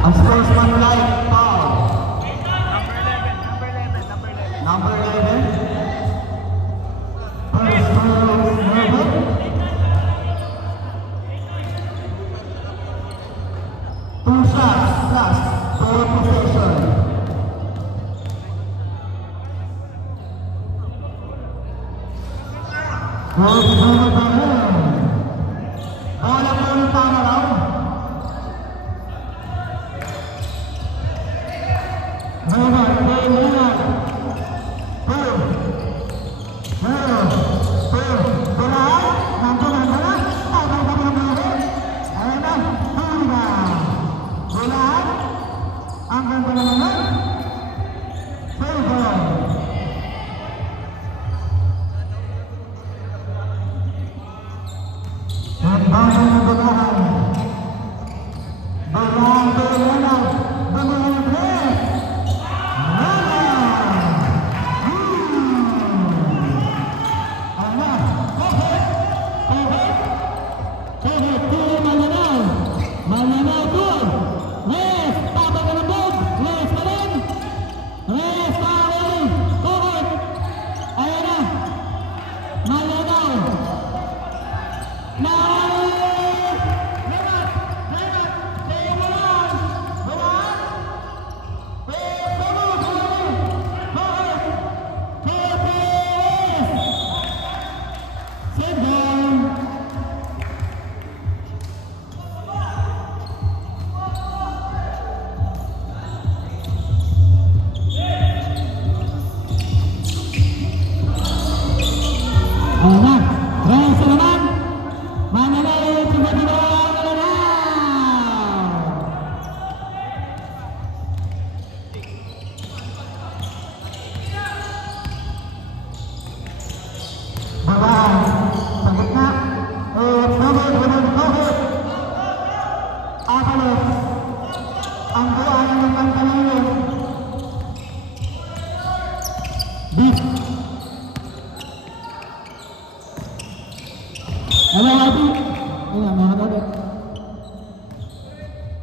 Ang sportsman like foul. Number 11. First foul, Mervin. Two shots, last, for possession. Bola po yung tama raw.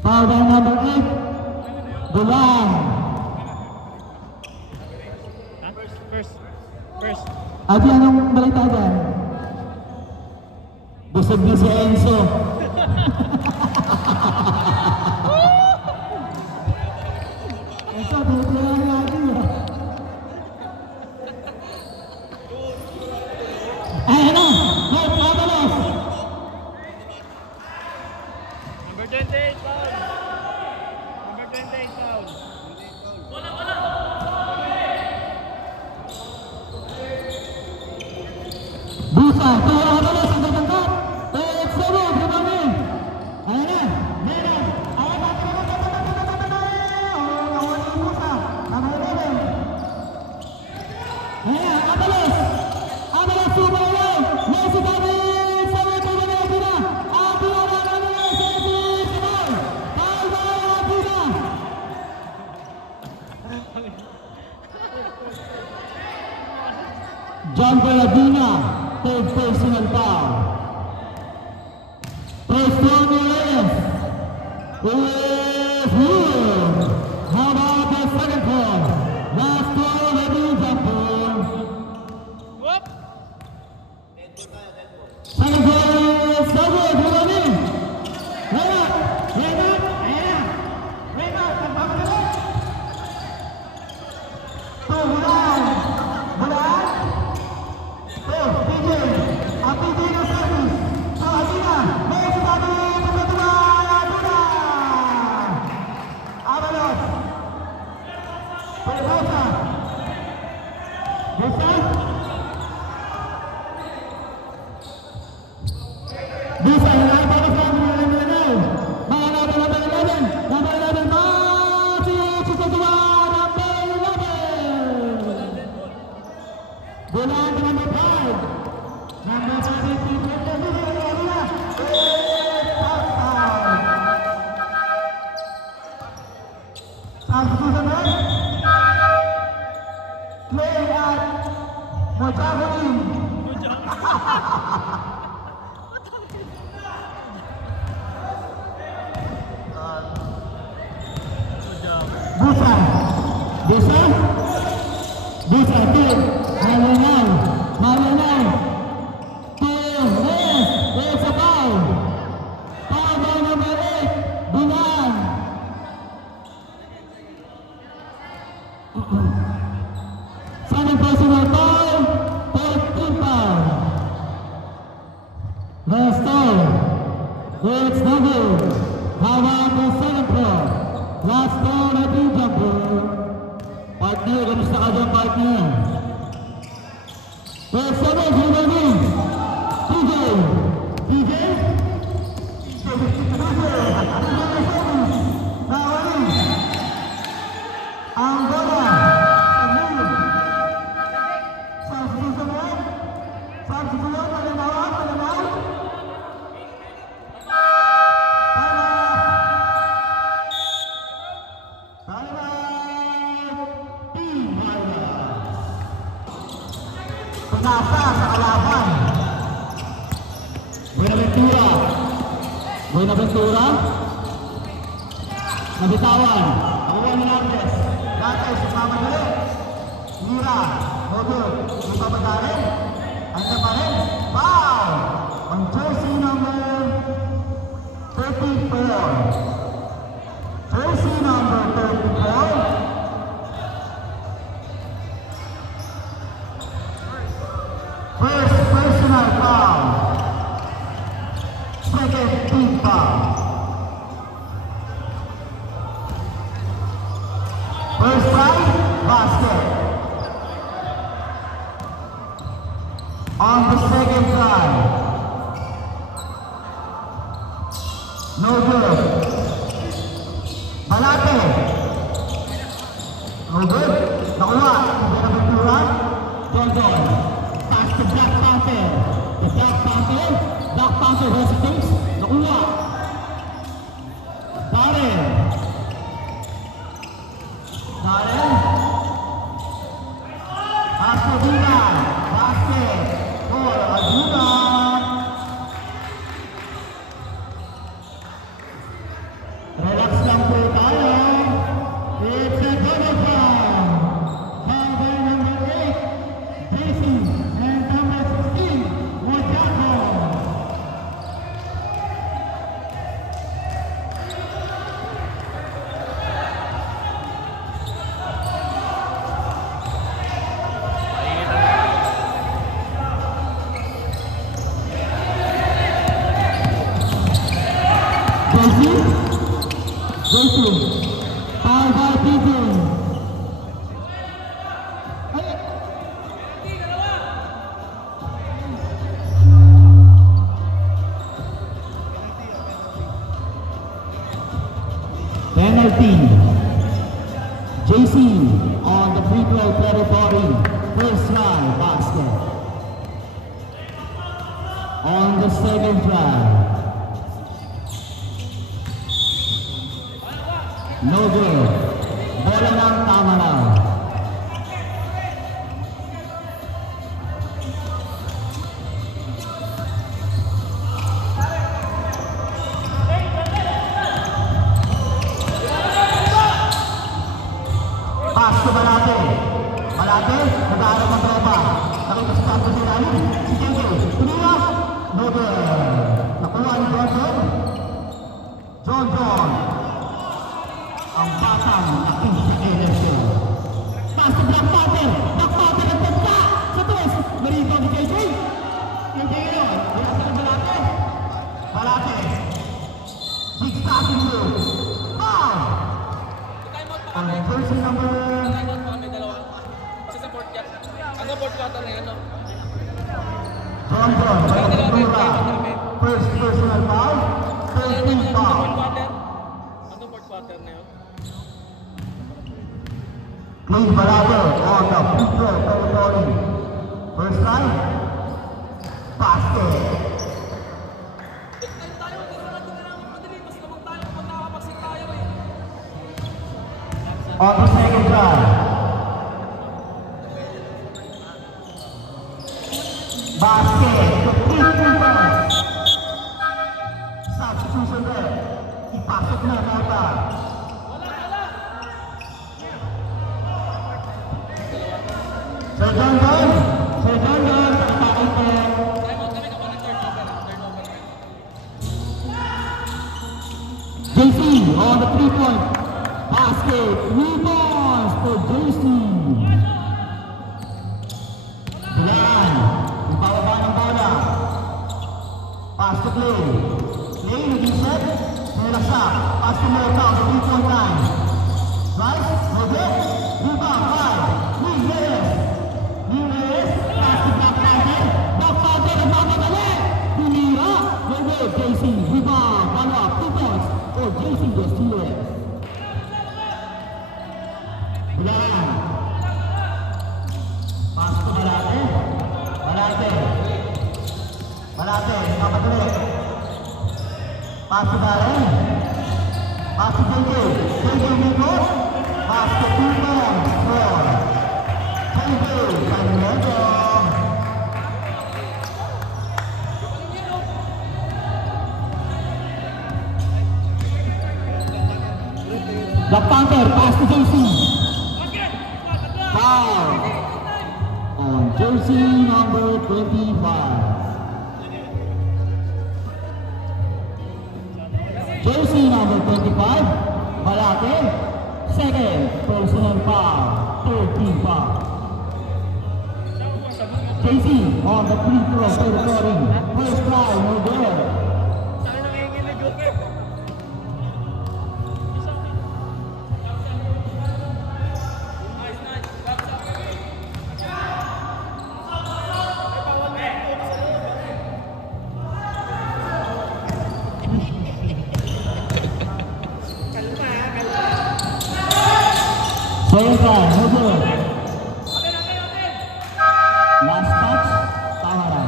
Foul by number 8, Bulan. First. Adi, anong balita dyan? Busog na si Enzo. Enzo, dito lang natin. Ay, ano? Mark Avalos. Number 28 foul. Number 28 foul. Wala. Busa, Toro Avalos ang tatangkap. Tayat Sabo, kumami. Ayan na. Meron. Ayan na. Nawala yung Busa. Number 11. Ayan, Avalos. Avalos, sumawala. Messi kami. Sabo, kumami na sila. Abuna na kami. Sesi, Sinal. Palma, Abuna. John Balladina. Third personal foul. First one is good. How about the second one? Last one, ready, jump ball. Second one is Sabo, Bulani. Reynard. Bisa yang lain pada sekarang menang. Mana number 11? Number 11 masih cukup tua. Number 11. Bulan number 5. Number 5. Play at Mojahidin. It's double. How about the second floor? Last floor na team jumper. Partner, kamusta ka dyan, partner? First seven, who will win? TJ. TJ? Ang bola. Sa susunod. Sa susunod, palinawan, palinawan. Pagkasa sa kalaban. Buenaventura. Buenaventura. Nabitawan. Abuan Hernandez. Dati sa pamadali. Mira. Modo. Sa pamadali. Anda pa rin. Foul! On jersey number 34. Jersey number 34. First personal foul. Second team foul. First try, basket. On the second try. No good. Malate. No good. Nakuha. Buenaventura. Don. Pass to Black Panther. The Black Panther. Black Panther hesitates. Nakuha. Darren. Darren. Pass to Dugan. Basket. For Dugan. Relax lang po tayo. It's a double foul. Foul by number 8. JC. And number 16. Wajako. JC. Foul by PJ. Penalty. JC on the free throw territory. First try, basket. On the second try. No good. Bola ng tama lang. Pass to Malate. Malate, nag-aaral ng tropa. Nakikasap ko sila rin. Si JJ. Pinila. No good. Nakuha ni John. John. Ang batang aking sa LSU. Pass to Black Panther. Black Panther ang tagka. Sa tuwis. Marito ni JJ. JJ yun. Wala sa Malate. Malate. Zigzagging move. Foul. Ang jersey number... Ano port quarter na yan, no? John. First personal foul. Third team foul. Ano port quarter na yun? Clay Barado on the free throw territory. First time. Basket. On the second try. Basket. Substitution there. Ipasok na nota. Sir John. Pagkain ko. JC on the 3-point. Basket. Rebounds for JC. Bilan. Ibababa ng bola. Pass to Clay. Clay shot. Pass to Mota on the 3-point line. Right? No good. Rebound, 5. Reyes. Reyes. Pass to Black Panther. Black Panther, nagmamadali. Tumira. No good. JC. Rebound. Follow-up. 2 points. For JC Gutierrez. Bulan. Pass to Malate. Malate. Malate. Nagmamadali. Pass to Darren. Pass to JJ. JJ Nico. Pass to 2 points. 4. JJ. Panilego. Black Panther. Pass to JC. Foul. On jersey number 25. Jersey number 25, Malate, second personal foul, 13 foul. JC on the free throw territory, first try, no good. Second try, no good. Last touch, Tamara.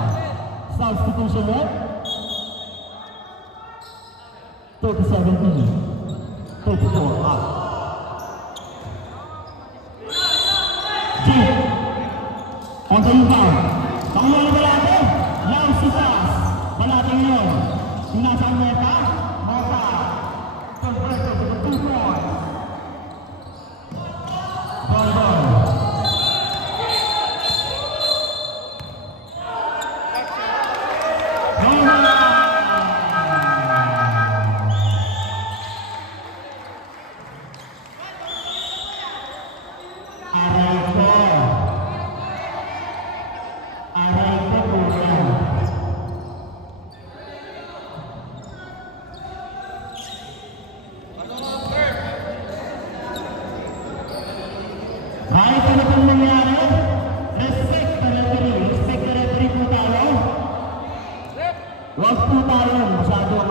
Substitution left. 30-17. 34 up. G. On the rebound. Pangulo ng Malate. Lousy pass. Malate ngayon. Sinasang Mota. Mota. Converted to the 2 points. Kahit ano pong nangyari, respect the referee po tayo. Huwag po tayo masyadong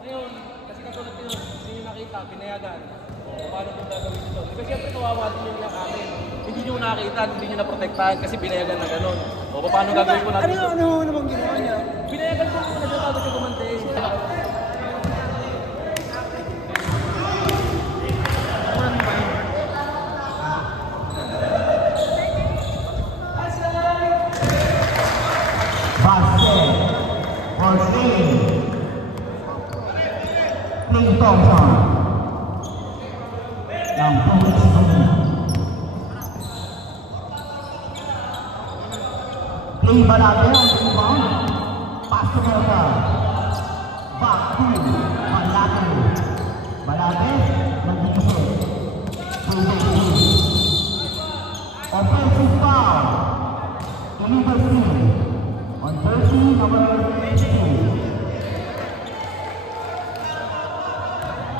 Ngayon, kasi katulad nyo, hindi nyo nakita, pinayagan. Paano kung gagawin ito? Kasi siyempre kawawa din yung lang amin. Hindi nyo nakita, hindi nyo naprotektahan kasi pinayagan na gano'n. O paano gagawin po natin ito? Ano namang ginawa niya? Pinayagan po muna siya bago siya gumante. Clay Thompson ng Phoenix Suns. Clay Malate on the rebound. Pass to Mota. Back to Malate. Malate nag-iisip. Offensive foul. University on jersey number 22.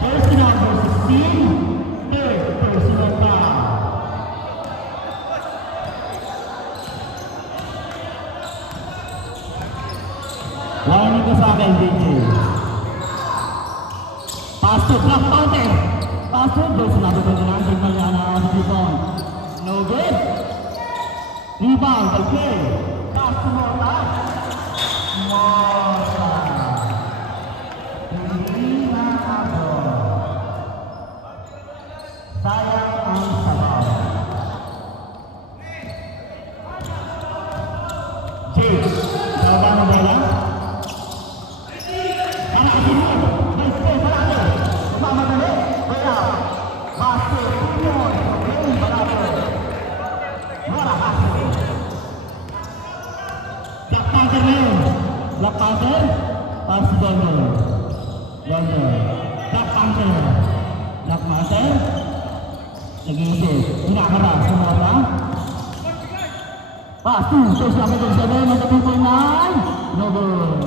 Jersey number 16, third personal foul. Warning ka sa akin, DJ. Pass to Black Panther. Pass to jersey number 29, signal niya na ang rebound. No good. Rebound by Clay. Pass to Mota. Mota. Hindi na ako. Sayang ang sabaw. Jake, sabaw mo ba lang? Para kasi mo, may stay malaki. Umamadali, wala. Basket, yun. Okay, malaki. Wala basket. Black Panther na yun. Black Panther, pass to Donner. Donner. Black Panther. Black Panther. Nag-iisip. Hinakara sa Mota. Pass to Josh number 27 on the 2.9. No good.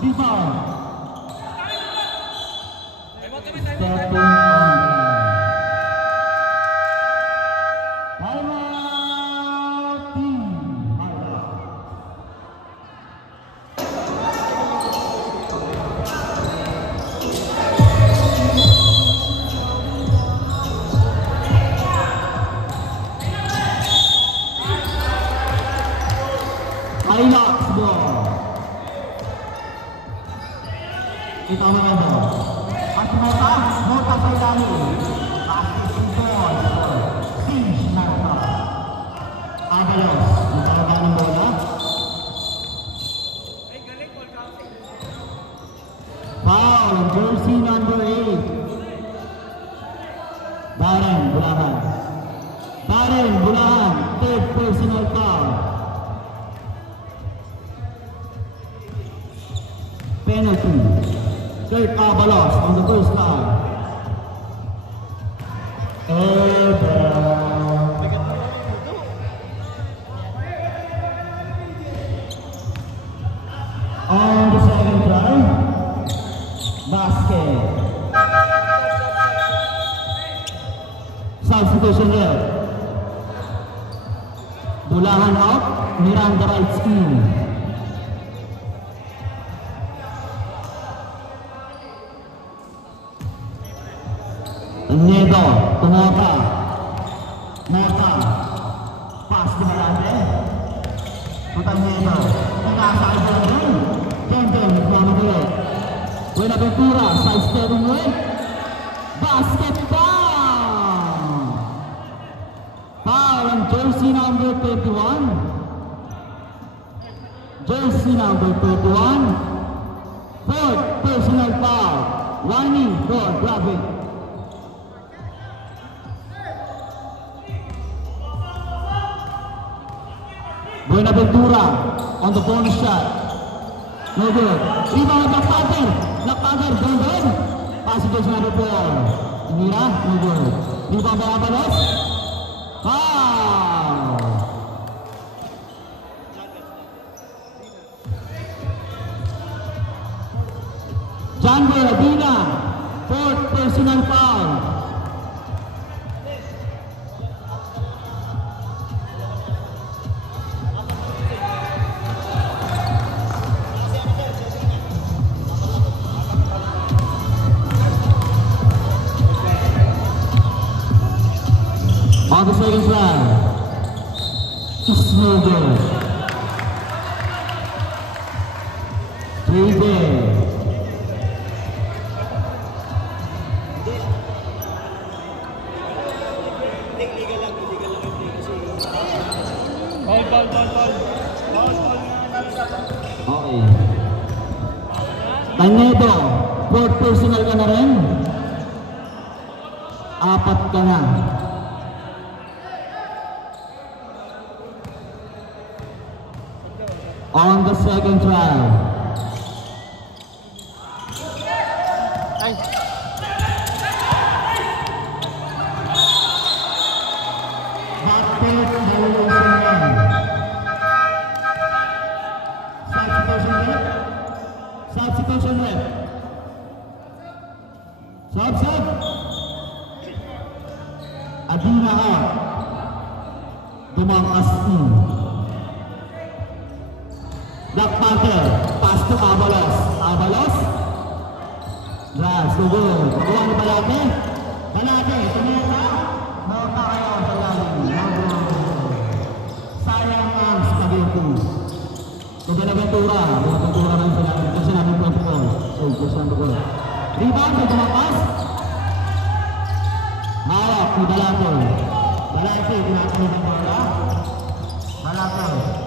Rebound. Stepping on. Timeout team. Hilux ball. Kita mengambil. At Mota sa ilalim. Basket ball. Singe Narta. Avalos. Nagkakaga ng bola. Foul. Jersey number 8. Darren Bulahan. Darren Bulahan. Third personal foul. Penalty. Kurt Avalos on the first line. On the second try, basket. Substitution there. Bulahan out, Miranda right in. Nedo, Tumota, Mota, pass di Malande, Putan Nedo, Pagkasaan sa rin, Kenten, Mamadeo, Buenaventura, side stepping way, basket foul! Foul on jersey number 21, jersey number 31, fourth personal foul, warning for grabbing. Buenaventura on the bonus shot. No good. Rebound Black Panther. Black Panther, down. Passages number 4. Mira, no good. Rebound by Avalos. Foul. Jango Adina. Fourth personal foul. On the second slide, it's no good. 3 there. Okay. Tanedo, fourth personal ka na rin. 4 ka na. On the second trial. Substitution left. Sub. Adina out. Dumangkas in. Black Panther, pass to Avalos. Avalos. Grass, no good. Nakuha ni Balate. Balate, tumira. Mota kayo sa lalim. Sayang ang spaghetti. So, Buenaventura. Buenaventura lang sa lalim. Kasi namin protocol. So, question to go. Rebound, may tumakas. Hawak ni Balate. Balate, pinakalit ang bola. Balate.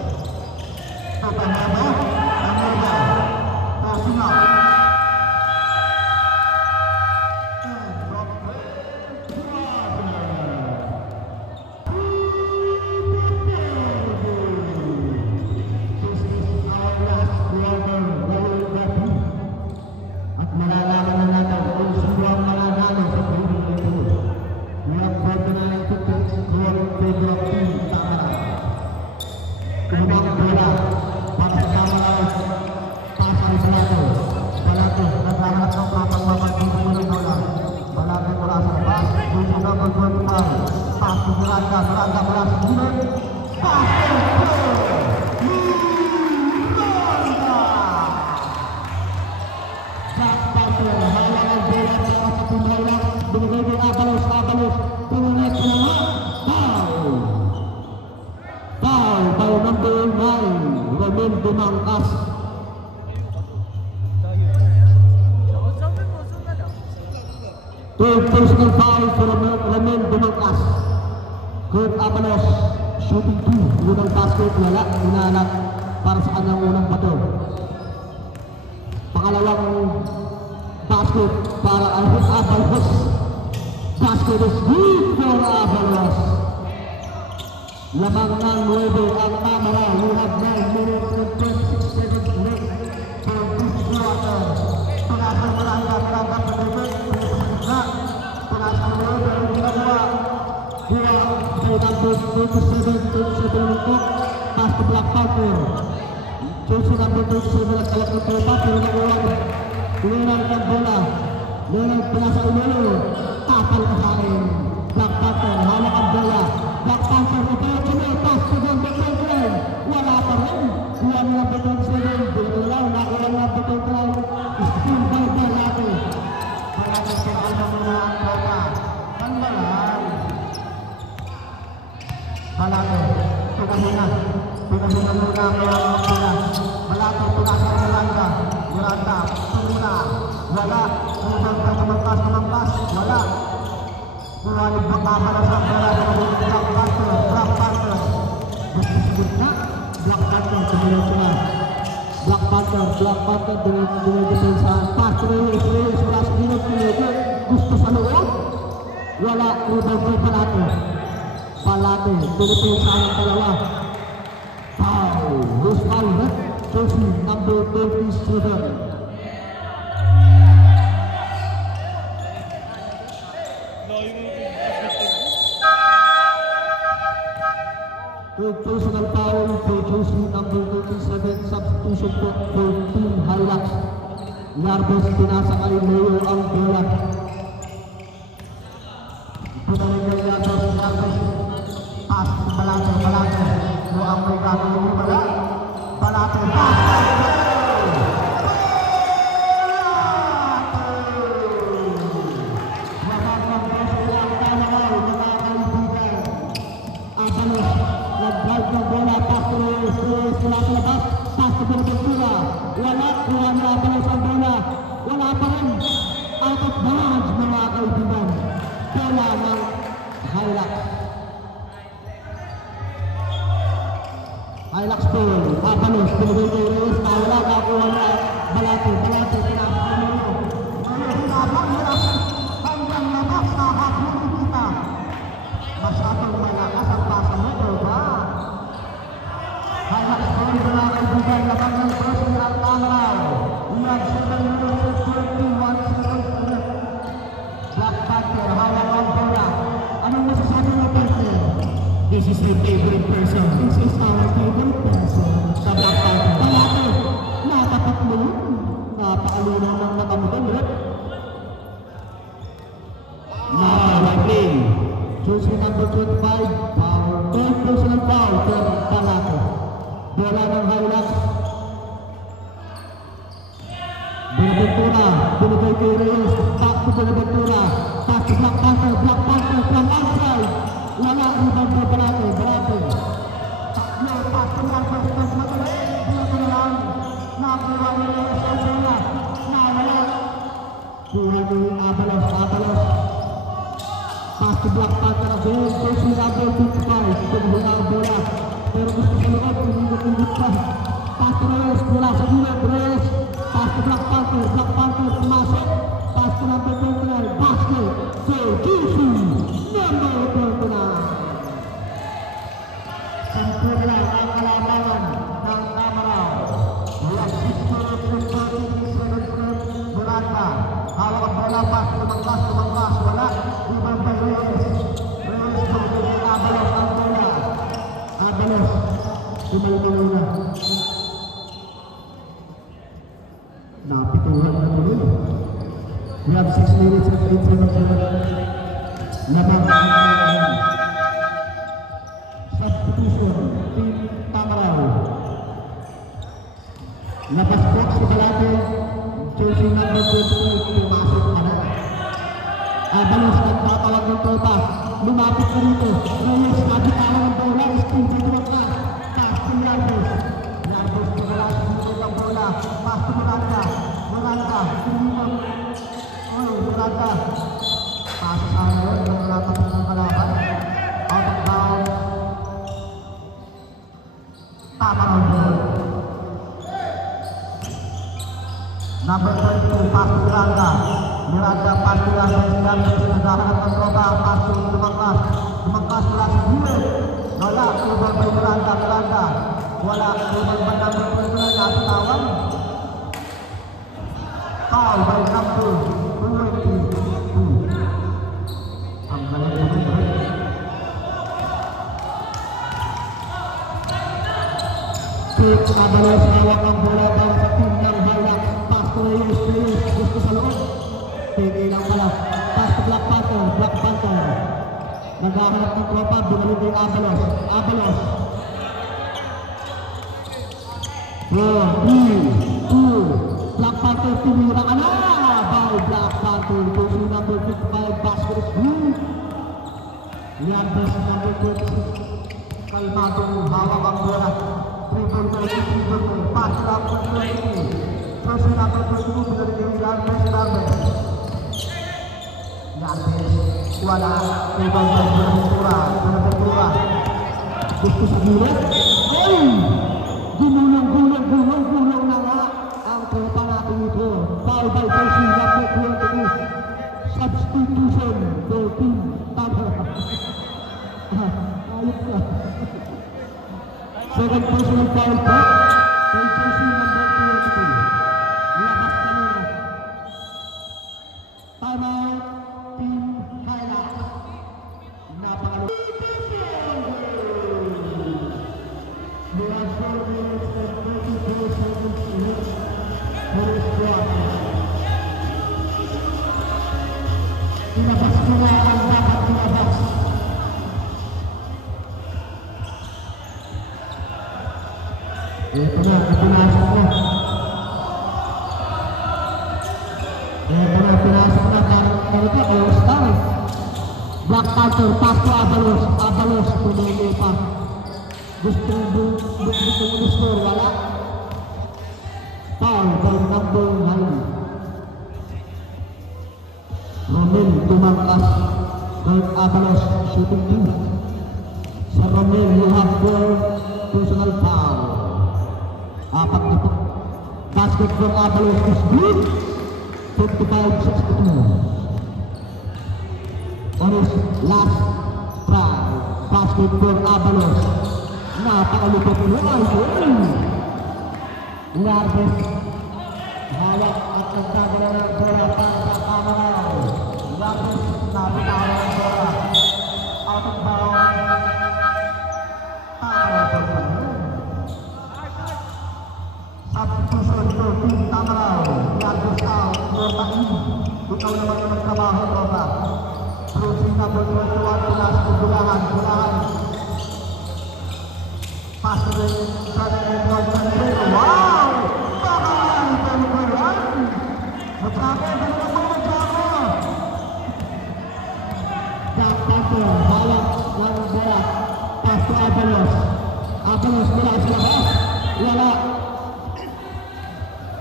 Tanado, passing out. At malalaman na natin kung sino ang mananalo sa Philippine League. We have 49 to 6 for Pedro P. Tamara. Barangka berhasil menang. Dumangkas. Personal foul for Ramon Dumangkas. Kurt Avalos shooting 2, unang basket, wala, inanak para sa kanyang unang bato. Pangalawang basket para Alvin Avalos. Basket is good for Avalos. Lamang ng 9 ang Tamara. We have 9 minutes and 26 seconds left for this quarter. Pangasa Barangka Pagdibig, Pangasa Barangka ang dalawa. Dua, Pagdibig 27 minuto. Pass to Black Panther. Jersey number 27 ang kalak ng Topa, pero nakuha. Leonard ng bola. Leonard pinasa ulo. Tapal ka sa akin. Black Panther, hawak ang bola. Black Panther, operational pass to the Panther. Wala pa rin. Kuha nila Panther. Bilalaw, nakuha nila Panther. Steam by Balate. Balate sa alam mo na ang tropa. Pandalan. Balate. Tugahin na. Tugahin na muna ang mga bola. Balate, tugahin na Miranda. Miranda, Pumula. Wala. Tumangkas. Wala. Kuhanin bakala sa bola ng Black Panther. Disebut na Black Panther kemudian sila. Black Panther dengan depensa pas Reyes sebelah kiri kemudian gusto sa loob. Wala rebound kay Balate depensa ng dalawa. Foul. Loose foul red jersey number 27. Personal foul for jersey number 27, substitution for Team Hilux. Yarbos pinasa kay Leo ang bola. Putarin kay Yarbos. Pass Balate. Mukhang may gagawin mo pala. Balate. Wala, kuha nila Avalos ang bola. Wala pa rin. Out of bounds mga kaibigan. Bola ng Hilux. Hilux ball. Avalos, pinagay kay Reyes. Wala, nakuha na Balate. Pinapos mo. Hanggang labas na hapon kita. Masyadong malakas ang pasa mo, ba? Hilux ball mga kaibigan. Labang ng crossing ang Tamara. Black Panther, hawak ang bola. Anong masasabi mo, Panther? This is my favorite person. This is our favorite person. Sa Black Panther. Balate, natapat mo yun. Napaalunan ng nakamutan, right? Lovely. Jersey number 25, foul. Third personal foul for Balate. Bola ng Hilux. Bonaventura, binigay kay Reyes, back to Bonaventura, pass to Black Panther from outside. Wala, rebound for Balate. No, pass to Black Panther, magaling, dito na lang. Nakuha ni Reyes ang bola. Nawala. Kuha ni Avalos. Pass to Black Panther again, jersey number 55, pinahula ang bola. Pero gusto sa loob, ingot pa. Pass to Reyes, bola sa gilid, Reyes. Pass to Black Panther pumasok. Pass to number 29, basket for jersey number 29. Sempurna ang kalamangan ng Tamara. Mula 6-4-3-7 Barangka. Hawak ang bola, pass, tumangkas, wala. Ibang by Reyes binigay Avalos ang bola. Avalos, tumalong na. Napituhan na tuloy. We have 6 minutes and 8 seconds left. Labang Labas po si Balate. Chelsea number 22. Pumasok ka na. Abalos nagtatawag ng tropa. Lumapit ka rito. Reyes, nabitawan ng bola. Spin dito ang ka. Pass to Yardos. Yardos si Balate. Dito ang bola. Pass to Miranda. Miranda. Miranda. Pass sa ayon. Miranda po ng kalaban. Out of bounds. Tama ng ball. Number 22, pass to Miranda. Miranda, pass to Miranda. Naghahanap ng tropa. Pass to Lumangkas. Lumangkas wala sa Buwe. Wala, over by Miranda. Miranda. Wala, over by number 22 na natitawan. Foul by number 22. Ang galing mo rin. Tip, Abalos, hawak ang bola para sa team ng Highlock. Pass to Reyes, gusto sa loob. Tingin lang pala. Pass to Black Panther. Naghahanap ng tropa, binalik kay Abalos. Abalos. 4, 3, 2. Black Panther, tumira ka na! By Black Panther, jersey number 55, basket is good. Yardos number 26. Kalmadong hawak ang bola. Dribble, pass lang po 22. Jersey number 22, binalik kay Yardos. Wala, ibang Buenaventura. Gusto sa gilid. Ay! Gulong na nga ang tropa natin ito. Foul by jersey number 22. Substitution for team Tampa. Ayos na. Second personal foul po. By jersey number 22. Labas kanina. Time out. Team Highlight. Napakalo. We are serving the 24 seconds left for this quarter. Tinabas ko na ang dapat tinabas. Ito na, pinasok ko. Ito na, pinasok na. Ito, ayos tayo. Black Panther, pass to Abalos. Abalos, pumili pa. Gusto mo wala. Foul by number 9. Romel tumangkas by Abalos, shooting 2. Sa Romel, you have 4 personal foul. Apat ito. Basket from Abalos is good. 55-62. On his last try, basket for Abalos. Napakalupot mo ay Yardes. Hawak at nagkagala ng bola para sa Kamanay. Yardes, nabitawan ng bola. Out of bounds. Substitution to team Tamarao. Yardes out. Nortain. Ikaw naman yung nagtrabaho, Roba. Cruising number 21. Pulas ko bulahan. Pass to the wow! Bakal! Pero ba yan? Magkako! Jack Panther, hawak ng bola. Pass to Abalos. Abalos mula sa labas. Wala.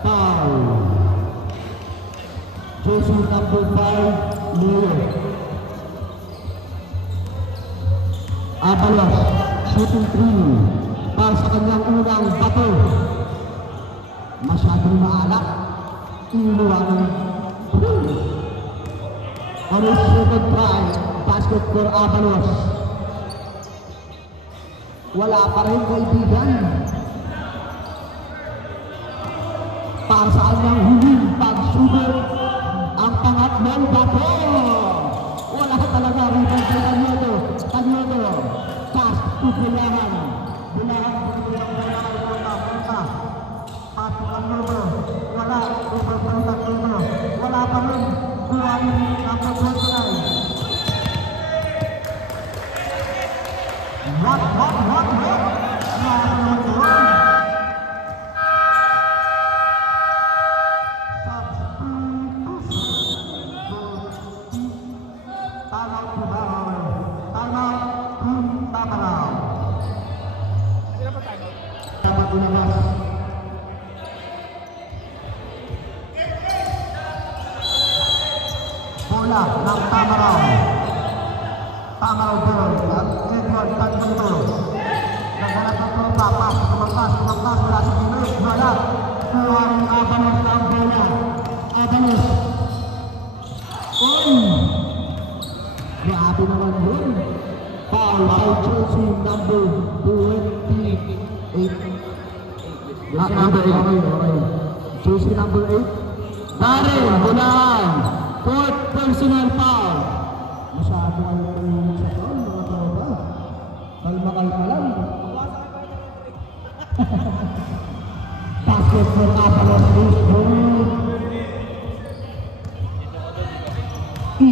Foul. Jersey number 5, Leo. Abalos, shooting 3. Para sa kanyang unang bato. Masyadong maalak. Inuwanan. On his second try, basket for Abalos. Wala pa rin kaibigan. Para sa kanyang huling pagsubok, ang pangatlong bato. Wala talaga rin kay Tanyoto. Pass to Bulahan. Wala pa rin buhay ang pagkakulay. What? inabas. Bola ng Tamaraw. Tamaraw Boy at Edward Cantanto. Naghanap ng tropa, tumangkas, wala sa Pinoy, wala. Kuha ng Abanos ng bola. Abanos. Grabe naman yun. Foul by Chelsea number 28. Number 8. Okay. Chelsea number 8. Darren Bulaan. Fourth personal foul. Masyado kayo tumingin sa foul, mga tropa. Kalma lang. Basket for Avalos is